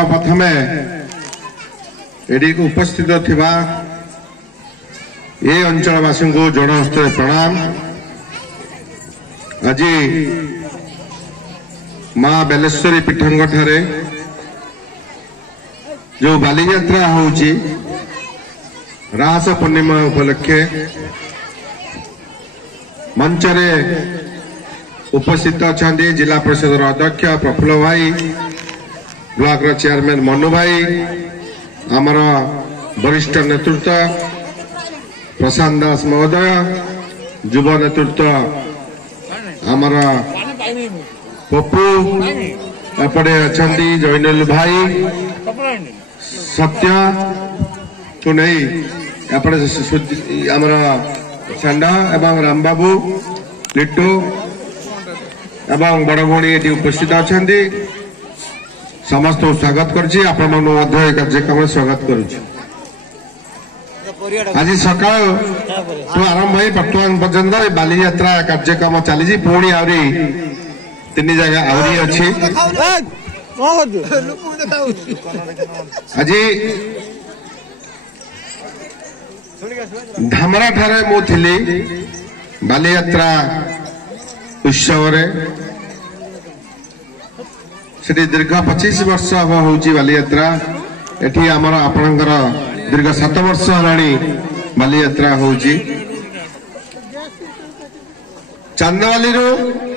सर्वप्रथमे AD उपस्थित थिबा ये अंचलवासी को जोड़ हस्ते प्रणाम। आज माँ बेलेश्वरी पीठंग ठारे जो बालीयात्रा होउची रास पूर्णिमा उपलक्षे मंचरे उपस्थित अच्छा जिला परिषद अध्यक्ष प्रफुल्ल भाई, ब्लॉक चेयरमैन मनु भाई, आमर वरिष्ठ नेतृत्व प्रशांत दास महोदय, युव नेतृत्व आमर पप्पू एपटे अच्छा जैनुल भाई, सत्य को नहीं एपटे आमर सांडा एवं रामबाबू लिट्टू एवं बड़ भाई ये उपस्थित अच्छा समस्त स्वागत करुच्ची। आपण कार्यक्रम स्वागत करुच्ची। आज सका तो आरंभ हो बर्तमान पर्यंत बालीयात्रा कार्यक्रम चली पुणी आहरी 3 जगह आहरी अच्छी। आज धामरा ठारे मु थिली बालीयात्रा उत्सव से दीर्घ 25 वर्ष होची बालीयात्रा। एठी आमर आपणकर दीर्घ 7 वर्ष हलाणी बालीयात्रा होची। चांदवाली रो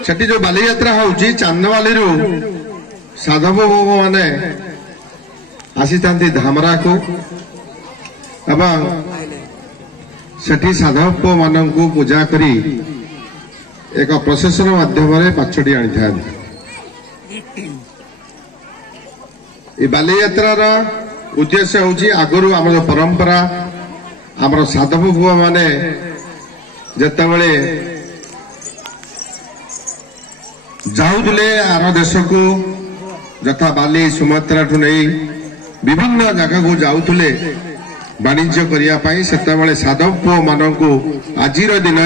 सेठी जो बालीयात्रा होची चांदवाली रो साधव बाबू माने आसी थांती धामरा को एवं सेठी साधव माननकु पूजा करी एक प्रोसेसन माध्यम पाछड़ी आनी था। ये बालीयात्रार उद्देश्य होची आगरु आम परंपरा आमर साधव बुआ माने जतबेले जाउले आर देश को यथा बाली सुमात्रा ठु नहीं विभिन्न जगह को जाउले वाणिज्य करिया पाई सेतबेले साधव पुओ माननकु आजिर दिन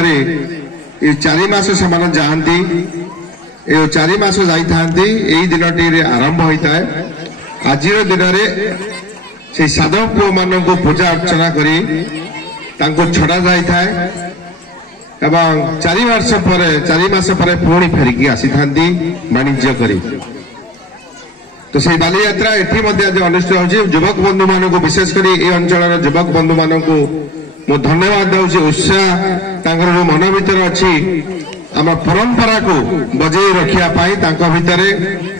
ये 4 मास से जाती 4 मास जाती यही दिन आरंभ होता है। आज दिन से साधव पुओ मान को पूजा अर्चना करी छड़ा जाए एवं 4 मास पर पुणी फेरिकी आसी था वाणिज्य करी। तो से बालीयात्रा ये अनुष्ठित हो युवक बंधु मान को विशेषकर ये अंचल युवक बंधु मान को मु धन्यवाद दूसरी। उत्साह जो मन भीतर अच्छी आम परंपरा को बजाई रखिया पाई भितर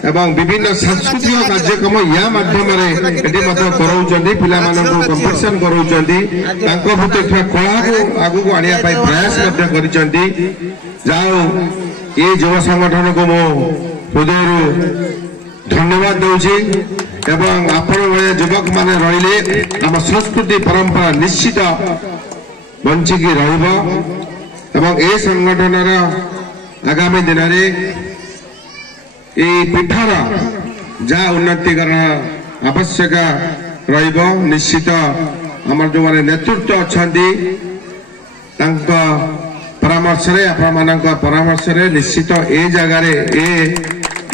एवं विभिन्न सांस्कृतिक कार्यक्रम या माध्यम कराउछन्ती पिला माननकु कंपटीशन कराउछन्ती भितर कला को आगु को आनिया पाई प्रयास करिसन्ती। जाओ ये युव संगठन को मो हृदय धन्यवाद दूसरी एवं आपण युवक माने रहिले आम संस्कृति परंपरा निश्चित बंचिकी रहिबो एवं ए संगठनर आगामी दिन पीठर जहाँ उन्नतिकरण आवश्यक रहिबो निश्चित आमर जो माने नेतृत्व अछंती तांको परामर्श रे आपण मानक परामर्श रे निश्चित ए जगह रे ए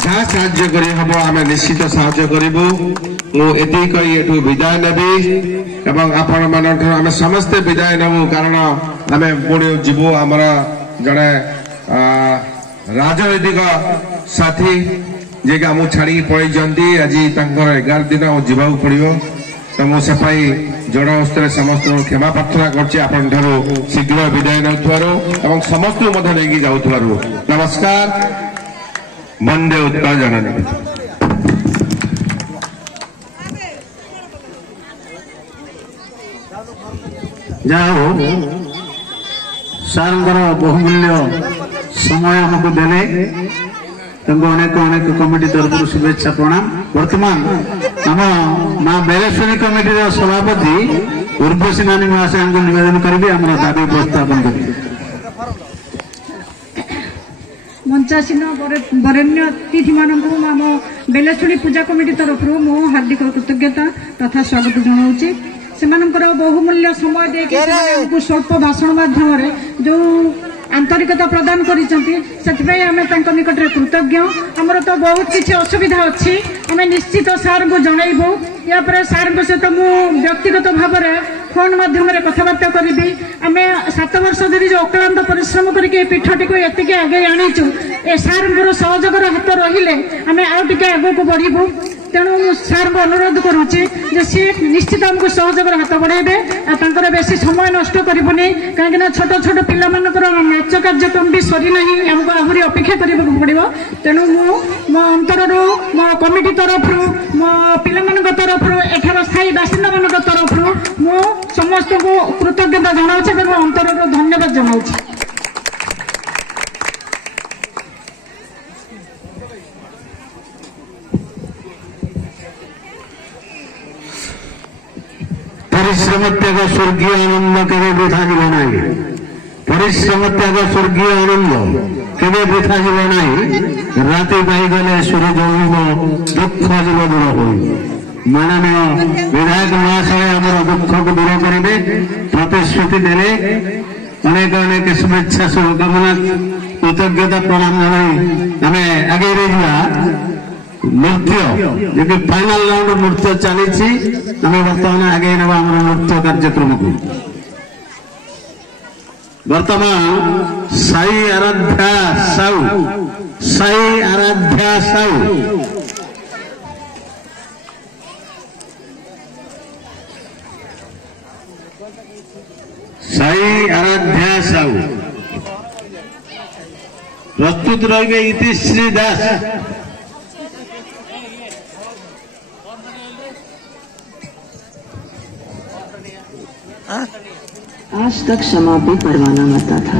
जहाँ साहाय्य करी हबो आमे निश्चित साहाय्य करिबो। मु एति कहि एठु विदाय नेबी एवं आपण मानक आमे समस्त विदाय नेबु कारण आमे पुणी जीवो आमर जड़े राजनैतिक साथी जे कि आमु छाड़ी पळै जंती आज 11 दिन जीवा पड़ो। तो मुझे जड़ हस्ते समस्त क्षमा प्रार्थना कर शीघ्र विदाय नौथार समस्त नहीं जाऊथार नमस्कार। वंदे उत्कल जननी। जाओ सार बहुमूल्य समय हमको देले अनेक अनेक कमिटी तरफ शुभेच्छा प्रणाम। वर्तमान आम माँ बेलेश्वरी कमिटी सभापति उर्वशी नानी महाशय को निवेदन करी आम दाबी उपस्थापन करेंगे। मंचासीन वरेण्य अतिथि मानक आम बेलेश्वरी पूजा कमिटी तरफ मो हार्दिक कृतज्ञता तथा स्वागत जनाऊँगी। से बहुमूल्य समय देखिए स्वल्प भाषण माध्यम जो आंतरिकता प्रदान करिसेंती से निकट कृतज्ञ। आमर तो बहुत किसी असुविधा अच्छी आम निश्चित सार को जनइबू या सार सहित मु व्यक्तिगत भाव में फोन माध्यम कथबार्ता करी आम 7 वर्ष धरी जो अक्लांत परिश्रम करके पीठटी को एति आगे आनीचु ए सार सहयोगर हाथ रहिले आम आगे आगक बढ़ू तेणु सार को अनुरोध करुच्ची सी निश्चित आमको सहयोगर हाथ बढ़ेबे और बेसी समय नष्ट करनी कहीं छोट छोट पिला नाच कार्यक्रम भी सरी ना आमको आहरी अपेक्षा करने पड़ो तेणु मो अंतर मो कमिटी तरफ मो पिला तरफ एठार स्थायी बासिंदा मान तरफ मु समस्त को कृतज्ञता जनाऊँ अंतर धन्यवाद जनाऊँ। परिश्रम त्याग स्वर्गीय आनंद केवे वृथा जीव नाही परिश्रम त्याग स्वर्गीय आनंद केवे वृथा जीव नाही राति पाई गले सूर्य जौब दुख जीव दूर हो माननीय विधायक महाशय आमर दुख को दूर करेंगे प्रतिश्रुति देले अनेक अनेक शुभेच्छा शुभकामना कृतज्ञता प्रणाम आम आगे नृत्य जो फाइनल राउंड नृत्य चली आम बर्तमान आगे ना नृत्य कार्यक्रम को बर्तमान साई आराध्या साऊ साई आराध्या साऊ प्रस्तुत रहे इतिश्री दास आज तक क्षमा भी परवाना मरता था।